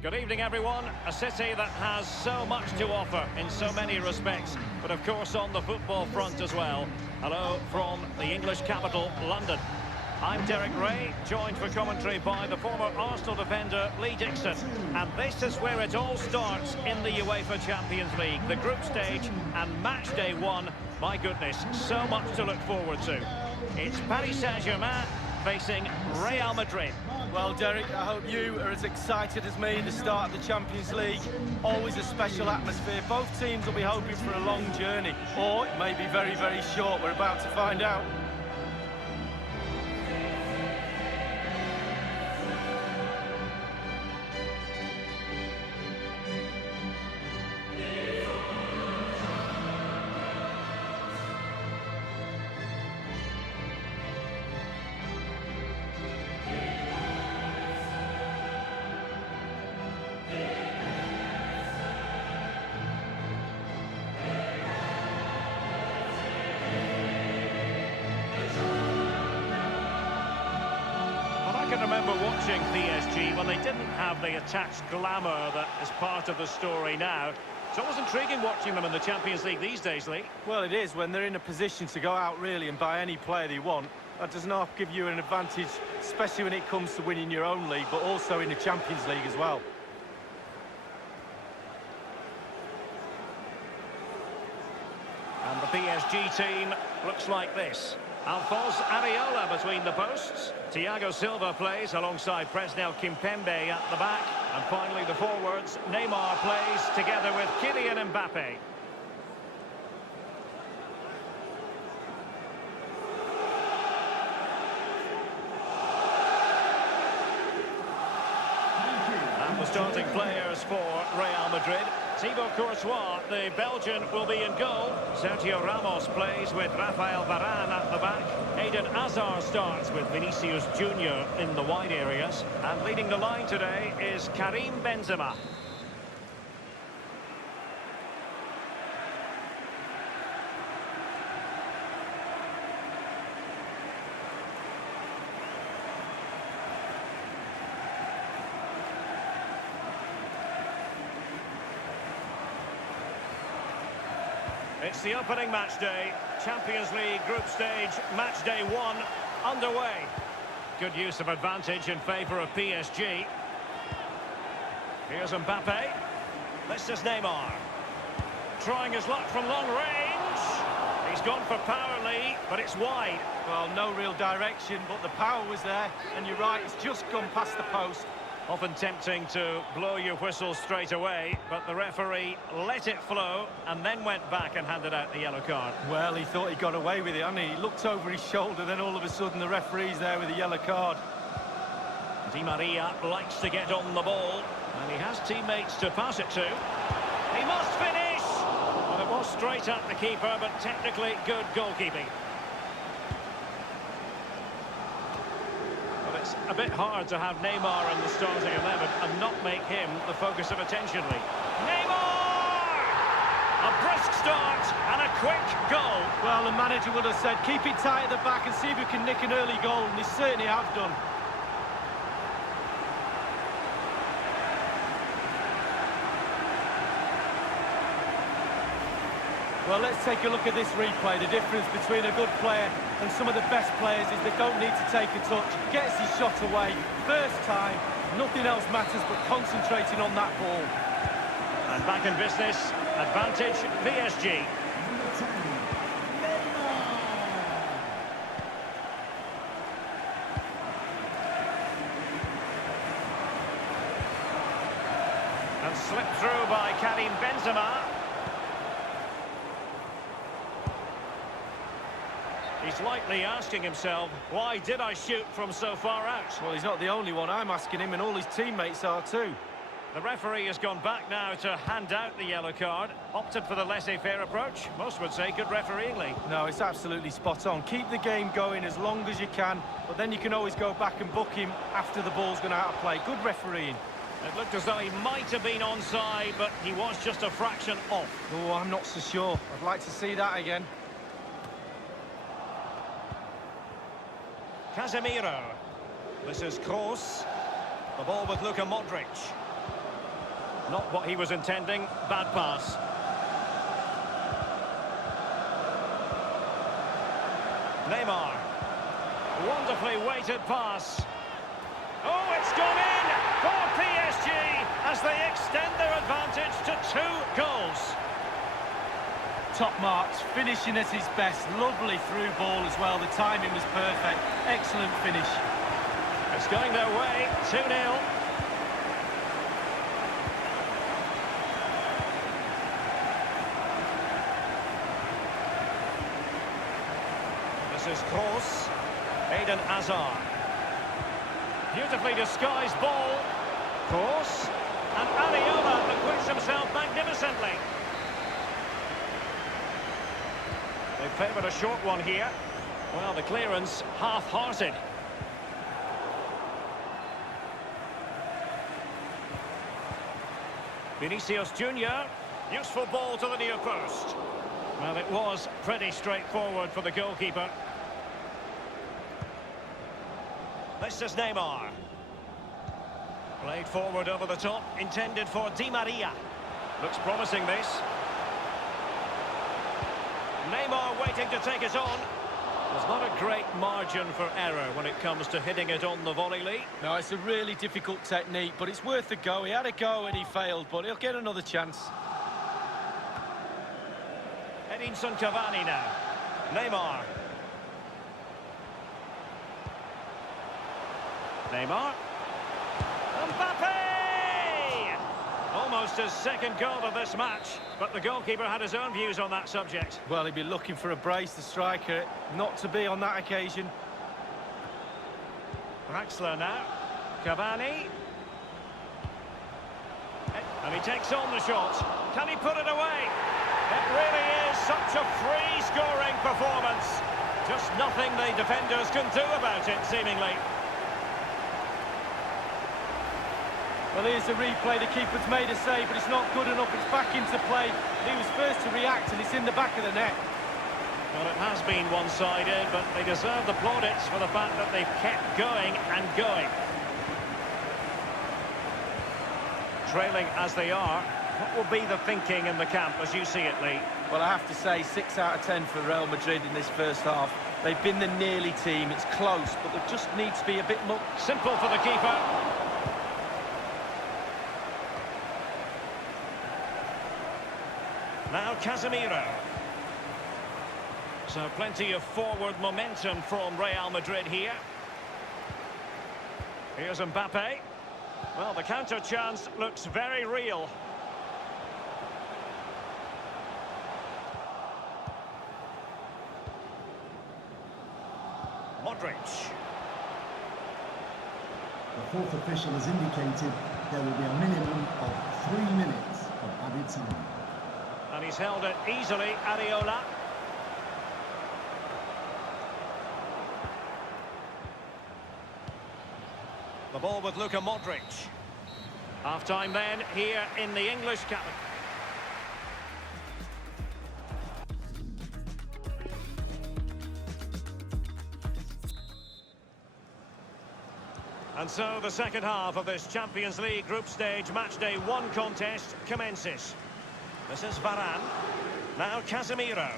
Good evening, everyone. A city that has so much to offer in so many respects, but of course on the football front as well. Hello from the English capital, London. I'm Derek Ray, joined for commentary by the former Arsenal defender Lee Dixon. And this is where it all starts in the UEFA Champions League. The group stage and match day one. My goodness, so much to look forward to. It's Paris Saint-Germain facing Real Madrid. Well, Derek, I hope you are as excited as me. The start of the Champions League, always a special atmosphere. Both teams will be hoping for a long journey, or it may be very, very short. We're about to find out. I can remember watching PSG when they didn't have the attached glamour that is part of the story now. It's always intriguing watching them in the Champions League these days, Lee. Well, it is when they're in a position to go out really and buy any player they want. That does not give you an advantage, especially when it comes to winning your own league, but also in the Champions League as well. And the PSG team looks like this. Alphonse Areola between the posts. Thiago Silva plays alongside Presnel Kimpembe at the back. And finally the forwards. Neymar plays together with Kylian Mbappe. And the starting players for Real Madrid. Thibaut Courtois, the Belgian, will be in goal. Sergio Ramos plays with Rafael Varane at the back. Eden Hazard starts with Vinicius Junior in the wide areas. And leading the line today is Karim Benzema. It's the opening match day, Champions League group stage, match day one, underway. Good use of advantage in favour of PSG. Here's Mbappe. This is Neymar. Trying his luck from long range. He's gone for power, Lee, but it's wide. Well, no real direction, but the power was there. And you're right, it's just gone past the post. Often tempting to blow your whistle straight away, but the referee let it flow and then went back and handed out the yellow card. Well, he thought he got away with it, hadn't he? He looked over his shoulder, then all of a sudden the referee's there with a yellow card. Di Maria likes to get on the ball, and he has teammates to pass it to. He must finish! Well, it was straight at the keeper, but technically good goalkeeping. It's a bit hard to have Neymar in the starting 11 and not make him the focus of attention, Lee. Neymar! A brisk start and a quick goal. Well, the manager would have said, keep it tight at the back and see if you can nick an early goal, and they certainly have done. Well, let's take a look at this replay. The difference between a good player and some of the best players is they don't need to take a touch. Gets his shot away. First time, nothing else matters but concentrating on that ball. And back in business, advantage PSG. And slipped through by Karim Benzema. He's likely asking himself, why did I shoot from so far out? Well, he's not the only one. I'm asking him, and all his teammates are too. The referee has gone back now to hand out the yellow card. Opted for the laissez-faire approach. Most would say good refereeing, Lee. No, it's absolutely spot on. Keep the game going as long as you can, but then you can always go back and book him after the ball's gone out of play. Good refereeing. It looked as though he might have been onside, but he was just a fraction off. Oh, I'm not so sure. I'd like to see that again. Casemiro. This is Hors. The ball with Luka Modric. Not what he was intending. Bad pass. Neymar. Wonderfully weighted pass. Oh, it's gone in for PSG as they extend their advantage to 2 goals. Top marks, finishing at his best. Lovely through ball as well. The timing was perfect. Excellent finish. It's going their way. 2-0. This is Hors. Eden Hazard. Beautifully disguised ball. Hors. And Areola acquits himself magnificently. They favoured a short one here. Well, the clearance half-hearted. Vinicius Junior. Useful ball to the near post. Well, it was pretty straightforward for the goalkeeper. This is Neymar. Played forward over the top, intended for Di Maria. Looks promising, this. Neymar waiting to take it on. There's not a great margin for error when it comes to hitting it on the volley, Lee. No, it's a really difficult technique, but it's worth a go. He had a go and he failed, but he'll get another chance. Edinson Cavani now. Neymar. Neymar. Mbappe! Almost his second goal of this match, but the goalkeeper had his own views on that subject. Well, he'd be looking for a brace, the striker, not to be on that occasion. Draxler now. Cavani. And he takes on the shot. Can he put it away? It really is such a free-scoring performance. Just nothing the defenders can do about it, seemingly. Well, here's the replay. The keeper's made a save, but it's not good enough. It's back into play. He was first to react, and it's in the back of the net. Well, it has been one-sided, but they deserve the plaudits for the fact that they've kept going and going. Trailing as they are, what will be the thinking in the camp as you see it, Lee? Well, I have to say 6 out of 10 for Real Madrid in this first half. They've been the nearly team. It's close, but there just needs to be a bit more. Simple for the keeper. Now Casemiro. So plenty of forward momentum from Real Madrid here. Here's Mbappe. Well, the counter chance looks very real. Modric. The fourth official has indicated there will be a minimum of 3 minutes of added time. And he's held it easily, Areola. The ball with Luka Modric. Half-time then, here in the English capital. And so the second half of this Champions League group stage matchday 1 contest commences. This is Varane. Now Casemiro.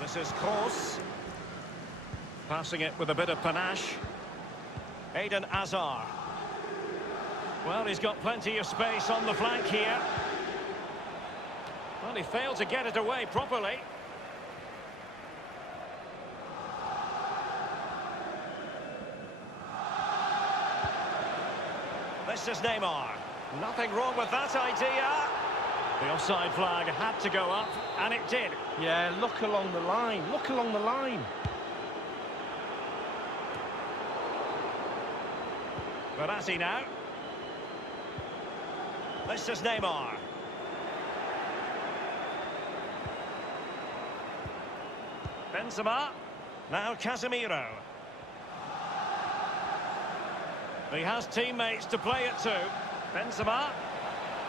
This is Hors. Passing it with a bit of panache. Eden Hazard. Well, he's got plenty of space on the flank here. Well, he failed to get it away properly. This is Neymar. Nothing wrong with that idea. The offside flag had to go up, and it did. Yeah, look along the line. Look along the line. Verratti now. This is Neymar. Benzema. Now Casemiro. He has teammates to play it to. Benzema.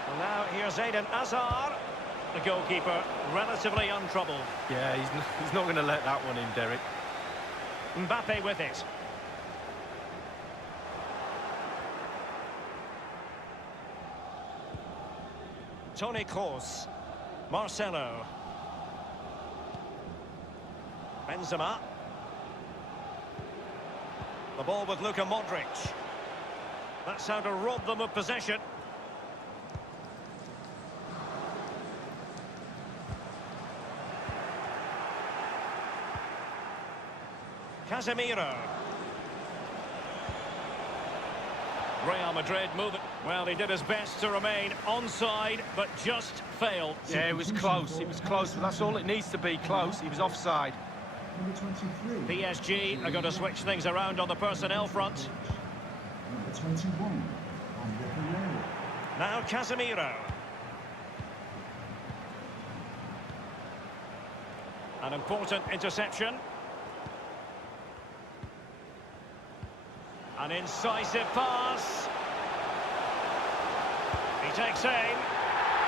And now here's Eden Hazard. The goalkeeper relatively untroubled. Yeah, he's not going to let that one in, Derek. Mbappe with it. Toni Kroos. Marcelo. Benzema. The ball with Luka Modric. That's how to rob them of possession. Casemiro. Real Madrid moving. Well, he did his best to remain onside, but just failed. Yeah, it was close. It was close, but that's all it needs to be, close. He was offside. Number 23. PSG are going to switch things around on the personnel front. Number 21. Now Casemiro. An important interception. An incisive pass. He takes aim.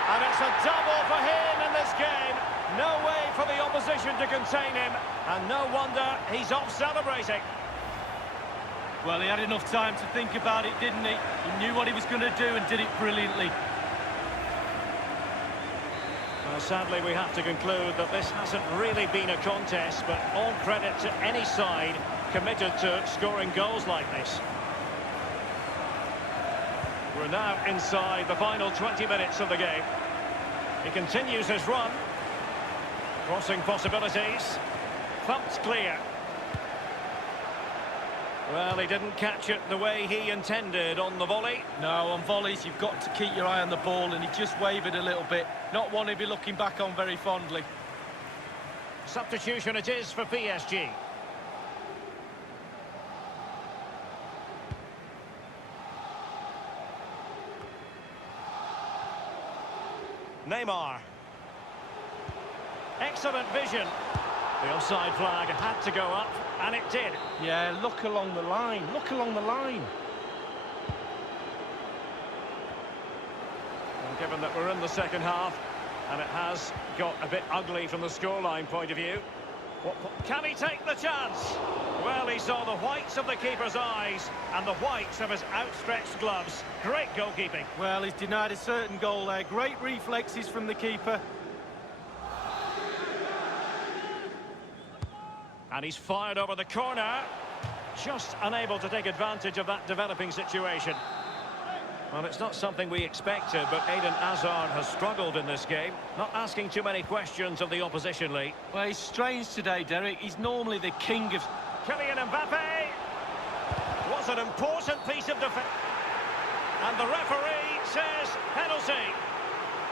And it's a double for him in this game. No way for the opposition to contain him. And no wonder he's off celebrating. Well, he had enough time to think about it, didn't he? He knew what he was going to do and did it brilliantly. Well, sadly, we have to conclude that this hasn't really been a contest, but all credit to any side committed to scoring goals like this. We're now inside the final 20 minutes of the game. He continues his run. Crossing possibilities. Thumped clear. Well, he didn't catch it the way he intended on the volley. No, on volleys, you've got to keep your eye on the ball, and he just wavered a little bit. Not one he'd be looking back on very fondly. Substitution it is for PSG. Neymar. Excellent vision. The offside flag had to go up, and it did. Yeah, look along the line. Look along the line. Well, given that we're in the second half, and it has got a bit ugly from the scoreline point of view. Can he take the chance? Well, he saw the whites of the keeper's eyes and the whites of his outstretched gloves. Great goalkeeping. Well, he's denied a certain goal there. Great reflexes from the keeper. And he's fired over the corner. Just unable to take advantage of that developing situation. Well, it's not something we expected, but Eden Hazard has struggled in this game. Not asking too many questions of the opposition, Lee. Well, he's strange today, Derek. He's normally the king of... Kylian Mbappe was an important piece of defence. And the referee says penalty.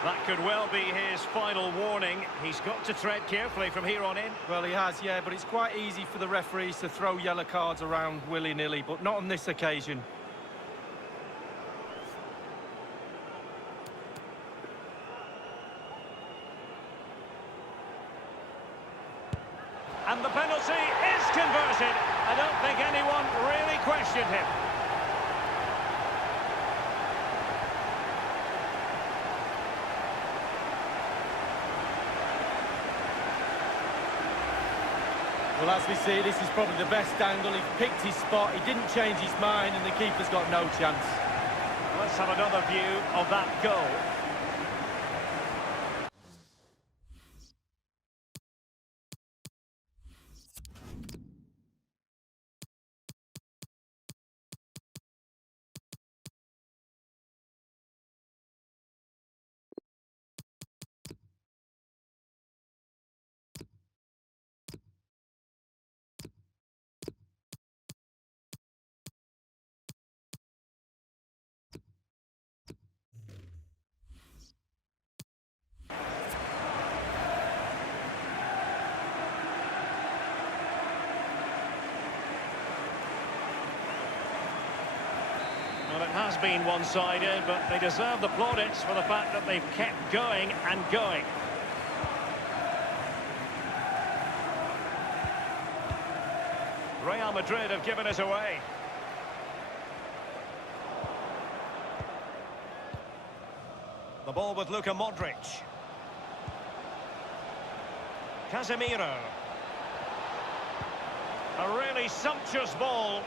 That could well be his final warning. He's got to tread carefully from here on in. Well, he has, yeah, but it's quite easy for the referees to throw yellow cards around willy-nilly, but not on this occasion. And the penalty is converted. I don't think anyone really questioned him. Well, as we see, this is probably the best angle. He picked his spot, he didn't change his mind, and the keeper's got no chance. Let's have another view of that goal. Well, it has been one-sided, but they deserve the plaudits for the fact that they've kept going and going. Real Madrid have given it away. The ball with Luka Modric. Casemiro. A really sumptuous ball.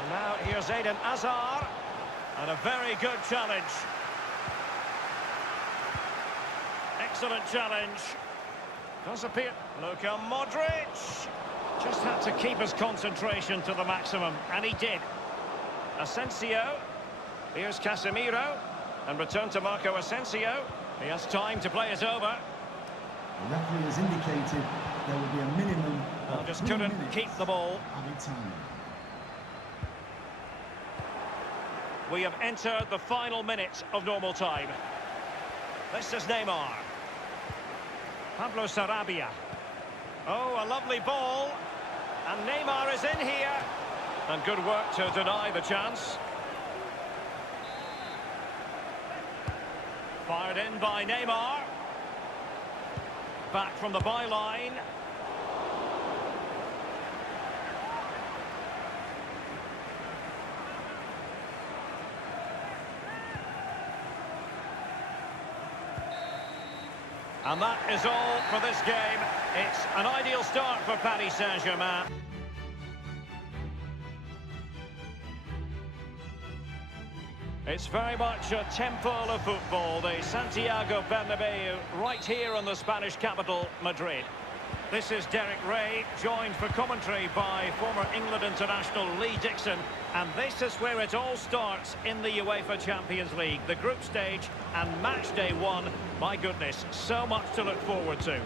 And now here's Eden Hazard. And a very good challenge. excellent challenge. Does appear. Luka Modric just had to keep his concentration to the maximum, and he did. Asensio. Here's Casemiro. And return to Marco Asensio. He has time to play it over. The referee has indicated there will be a minimum of Just 3 couldn't minutes keep the ball. added time. We have entered the final minute of normal time. This is Neymar. Pablo Sarabia. Oh, a lovely ball. And Neymar is in here. And good work to deny the chance. Fired in by Neymar. Back from the byline. And that is all for this game. It's an ideal start for Paris Saint-Germain. It's very much a temple of football, the Santiago Bernabeu, right here in the Spanish capital, Madrid. This is Derek Ray, joined for commentary by former England international Lee Dixon. And this is where it all starts in the UEFA Champions League. The group stage and match day 1. My goodness, so much to look forward to.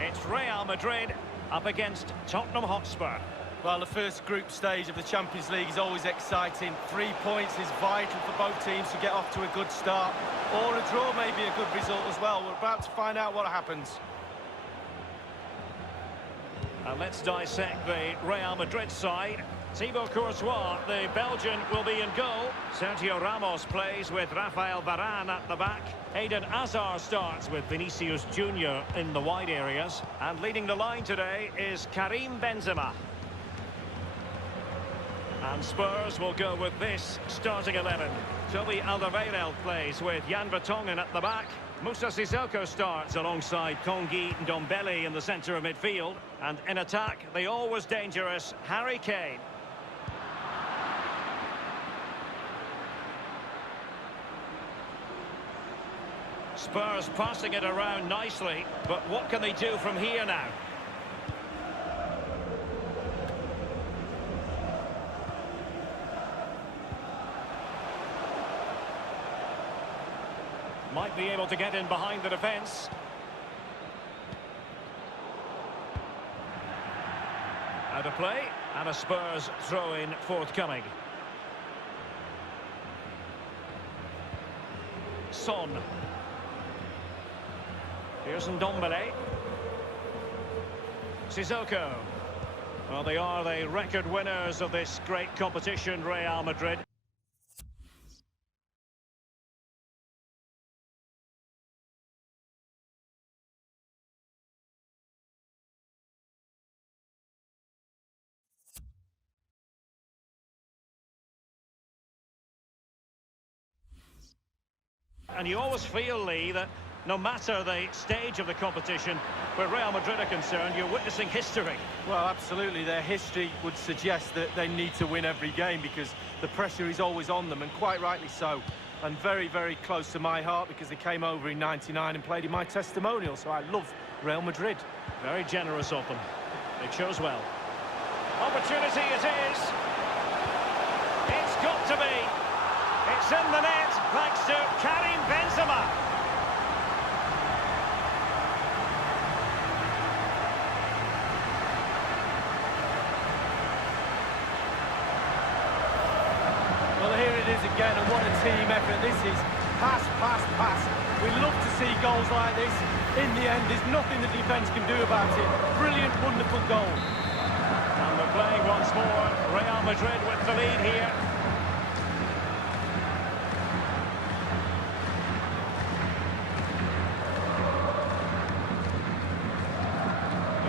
It's Real Madrid up against Tottenham Hotspur. Well, the first group stage of the Champions League is always exciting. 3 points is vital for both teams to get off to a good start. Or a draw may be a good result as well. We're about to find out what happens. And let's dissect the Real Madrid side. Thibaut Courtois, the Belgian, will be in goal. Sergio Ramos plays with Rafael Varane at the back. Eden Hazard starts with Vinicius Junior in the wide areas. And leading the line today is Karim Benzema. And Spurs will go with this starting 11. Toby Alderweireld plays with Jan Vertonghen at the back. Moussa Sissoko starts alongside Tanguy Ndombele in the centre of midfield. And in attack, the always dangerous Harry Kane. Spurs passing it around nicely, but what can they do from here now? Might be able to get in behind the defence. Out of play, and a Spurs throw-in forthcoming. Son. Here's Ndombele. Sissoko. Well, they are the record winners of this great competition, Real Madrid. And you always feel, Lee, that no matter the stage of the competition, where Real Madrid are concerned, you're witnessing history. Well, absolutely. Their history would suggest that they need to win every game because the pressure is always on them, and quite rightly so. And very, very close to my heart because they came over in '99 and played in my testimonial, so I love Real Madrid. Very generous of them. They chose well. Opportunity it is. It's got to be. It's in the net, thanks to Karim Benzema. Well, here it is again, and what a team effort this is. Pass, pass, pass. We love to see goals like this. In the end, there's nothing the defence can do about it. Brilliant, wonderful goal. And we're playing once more. Real Madrid with the lead here.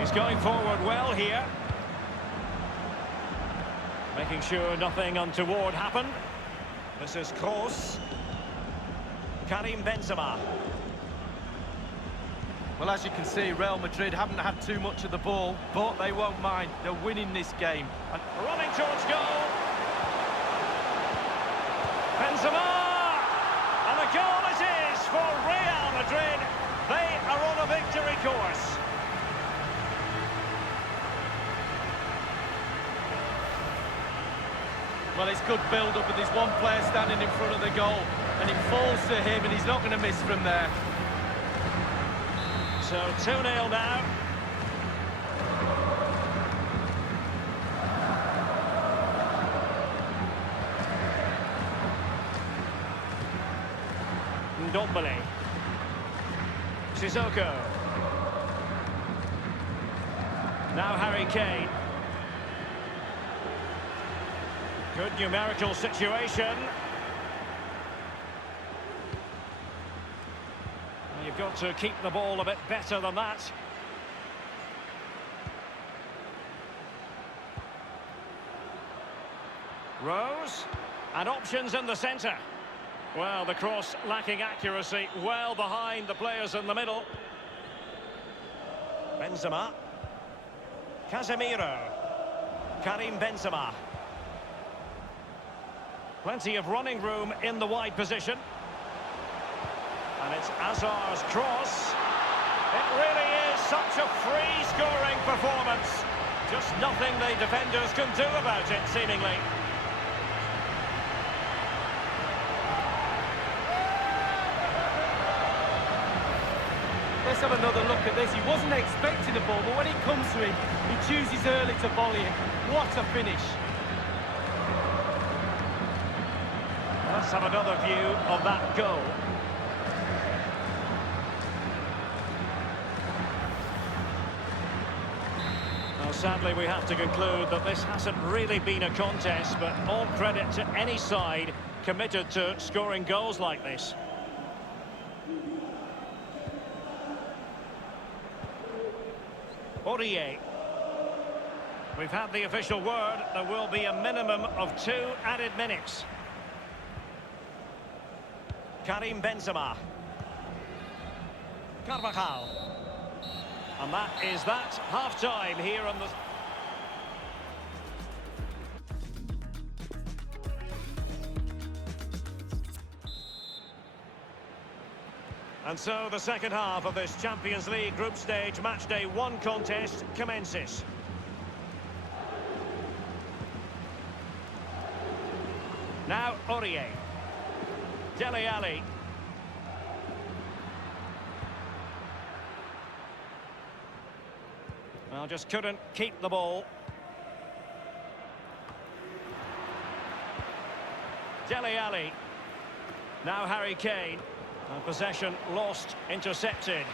He's going forward well here. Making sure nothing untoward happened. This is Hors. Karim Benzema. Well, as you can see, Real Madrid haven't had too much of the ball, but they won't mind. They're winning this game. And running towards goal. Benzema! And the goal it is for Real Madrid. They are Well, it's good build-up, and there's one player standing in front of the goal, and it falls to him, and he's not going to miss from there. So 2-0 now. Ndombele. Sissoko. Now Harry Kane. Good numerical situation. You've got to keep the ball a bit better than that. Rose. And options in the centre. Well, the cross lacking accuracy, well behind the players in the middle. Benzema. Casemiro. Karim Benzema. Plenty of running room in the wide position. And it's Hazard's cross. It really is such a free-scoring performance. Just nothing the defenders can do about it, seemingly. Let's have another look at this. He wasn't expecting the ball, but when it comes to him, he chooses early to volley it. What a finish. Let's have another view of that goal. Well, sadly, we have to conclude that this hasn't really been a contest, but all credit to any side committed to scoring goals like this. Aurier. We've had the official word. There will be a minimum of 2 added minutes. Karim Benzema. Carvajal. And that is that. Half-time here on the... And so the second half of this Champions League group stage matchday 1 contest commences. Now Aurier. Dele Alli. Well, just couldn't keep the ball. Dele Alli. Now Harry Kane. And possession lost, intercepted.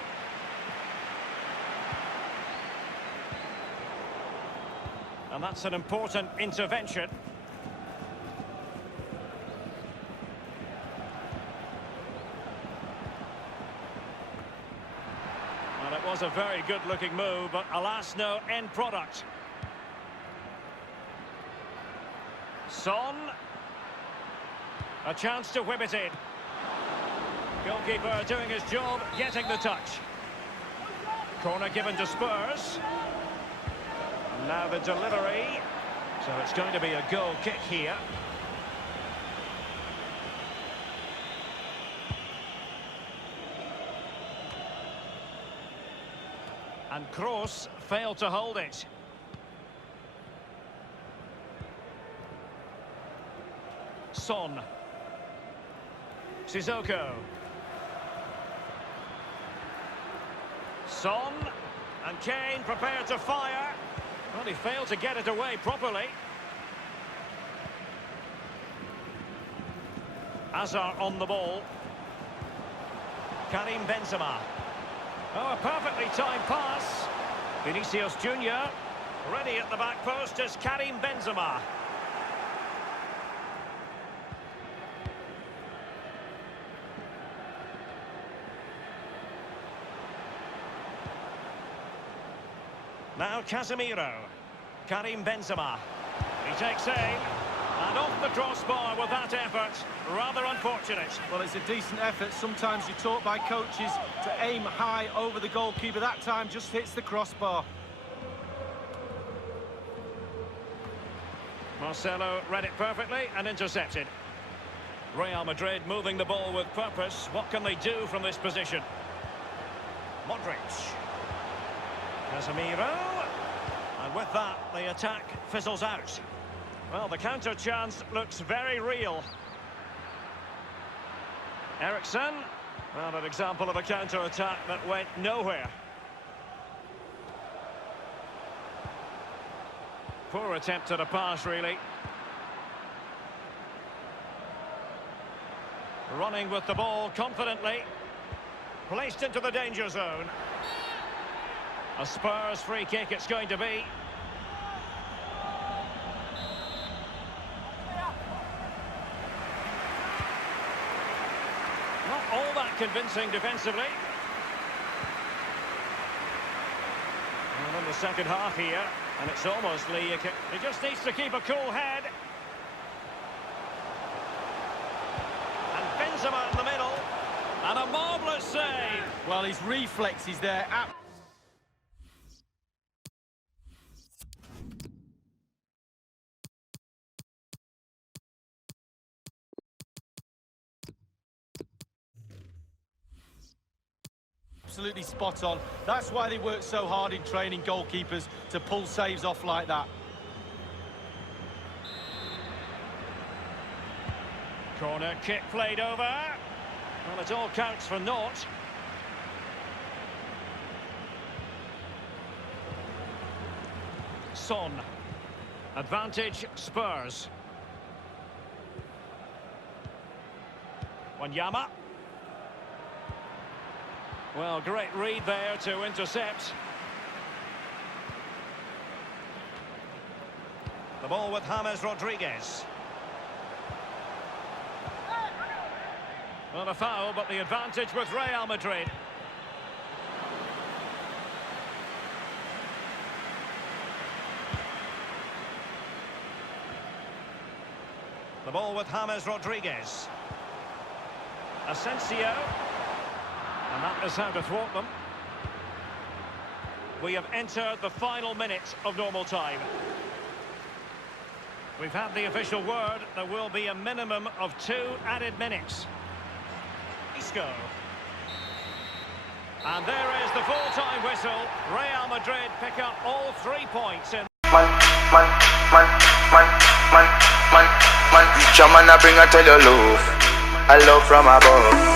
And that's an important intervention. Well, it was a very good-looking move, but alas, no end product. Son. A chance to whip it in. Goalkeeper doing his job, getting the touch. Corner given to Spurs. And now the delivery. So it's going to be a goal kick here. And Kroos failed to hold it. Son. Sissoko. Son, and Kane prepared to fire. Well, he failed to get it away properly. Hazard on the ball. Karim Benzema. Oh, a perfectly timed pass. Vinicius Junior. Ready at the back post is Karim Benzema. Now Casemiro. Karim Benzema. He takes aim. And off the crossbar with that effort. Rather unfortunate. Well, it's a decent effort. Sometimes you're taught by coaches to aim high over the goalkeeper. That time just hits the crossbar. Marcelo read it perfectly and intercepted. Real Madrid moving the ball with purpose. What can they do from this position? Modric. Casemiro. And with that, the attack fizzles out. Well, the counter chance looks very real. Ericsson. Well, an example of a counter-attack that went nowhere. Poor attempt at a pass, really. Running with the ball confidently. Placed into the danger zone. A Spurs free kick it's going to be. Not all that convincing defensively. And in the second half here, and it's almost Lee. He just needs to keep a cool head. And Benzema in the middle. And a marvellous save. Well, his reflexes there. Absolutely spot on. That's why they work so hard in training goalkeepers to pull saves off like that. Corner kick played over. Well, it all counts for naught. Son. Advantage Spurs. Wanyama. Well, great read there to intercept. The ball with James Rodriguez. Well, a foul, but the advantage with Real Madrid. The ball with James Rodriguez. Asensio. And that is how to thwart them. We have entered the final minute of normal time. We've had the official word. There will be a minimum of 2 added minutes. Isco. And there is the full-time whistle. Real Madrid pick up all 3 points in. Reach a man, I bring her tell you love. I love from above.